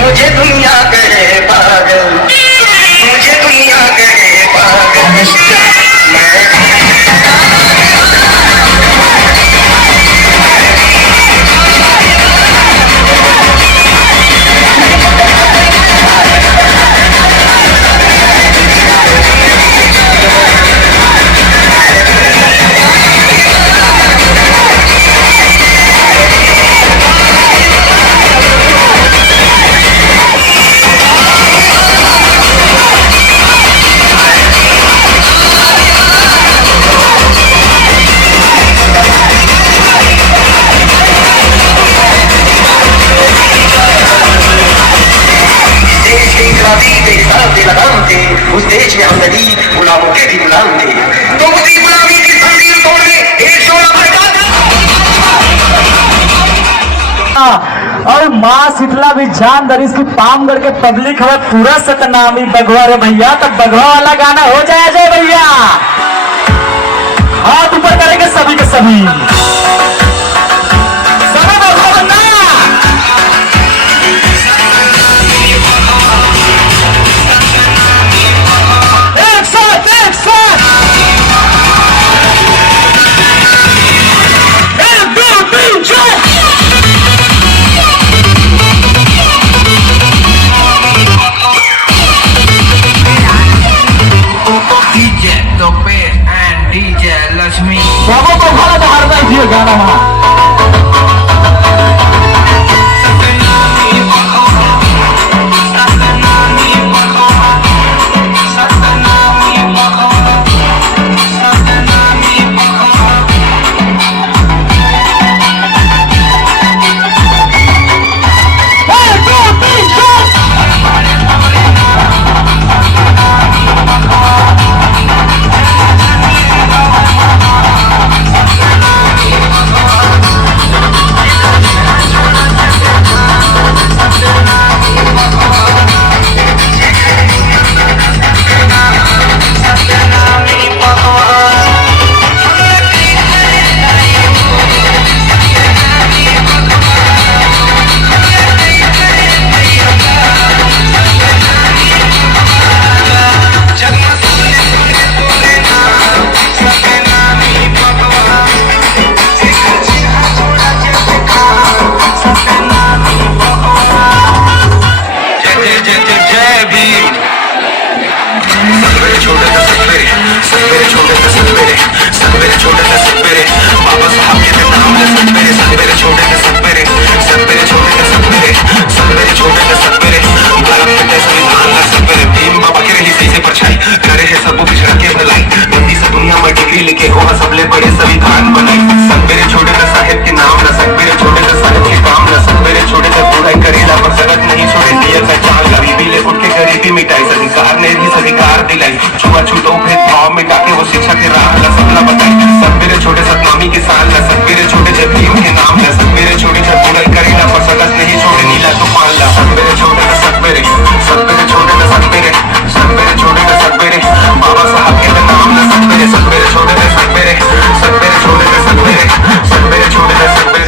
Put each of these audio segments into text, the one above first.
मुझे दुनिया करे पागल, मुझे दुनिया करे पागल। उस देश में हम नदी गुलामों के भी गुलाम थे, तो उसी गुलामी की जंजीर तोड़ने एक शोला भड़का था। और माँ शीतला भी जान दर इसकी पामगढ़ के पब्लिक हवा पूरा सतनामी बगवा रे भैया। तब बगवा वाला गाना हो जाए जय भैया, हाथ ऊपर करेंगे सभी के सभी। बाबू को भला तो हर बार दिए गाना वहां। छूटो भेदभाव मिटा के वो शिक्षा के राह ला सपना बताई। सब मेरे छोटे सतनामी के साल ला, सब मेरे छोटे जब भीम के नाम ला, सब मेरे छोटे जब बुलंद करेला पर सगस नहीं छोड़े नीला तूफान ला। सब मेरे छोटे न सब मेरे, सब मेरे छोटे न सब मेरे, सब मेरे छोटे न सब मेरे, बाबा साहब के नाम ला सब मेरे, सब मेरे छोटे न सब मेरे, सब मेरे छोटे न सब मेरे, सब मेरे छोटे न सब मेरे।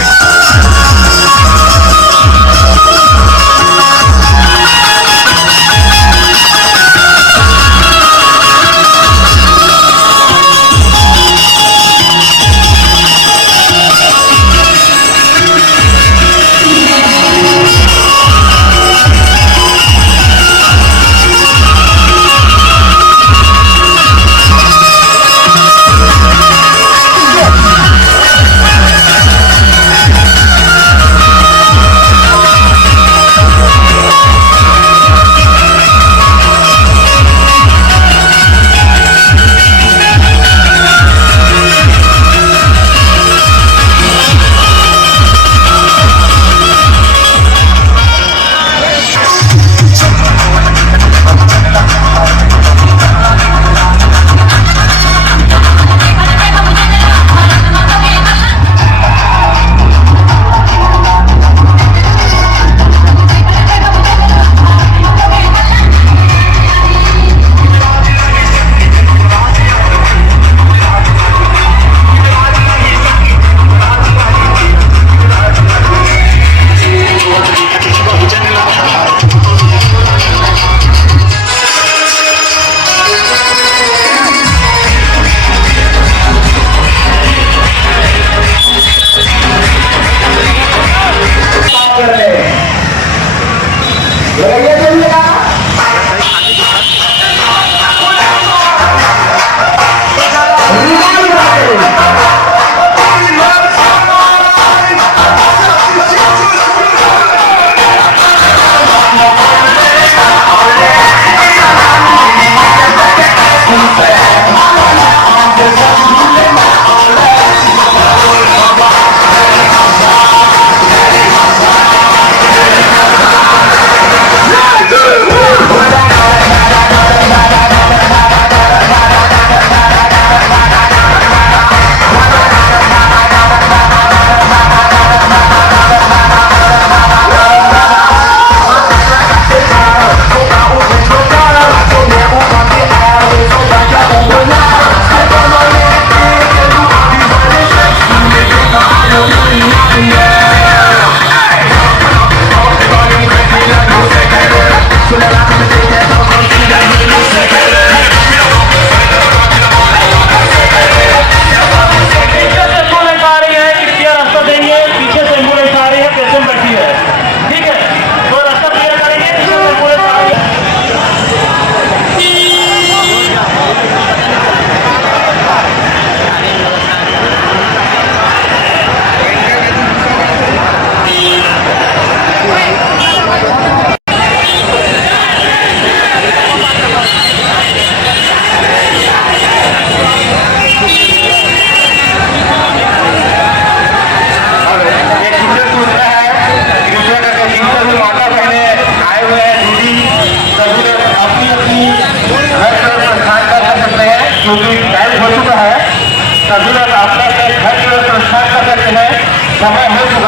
समय हो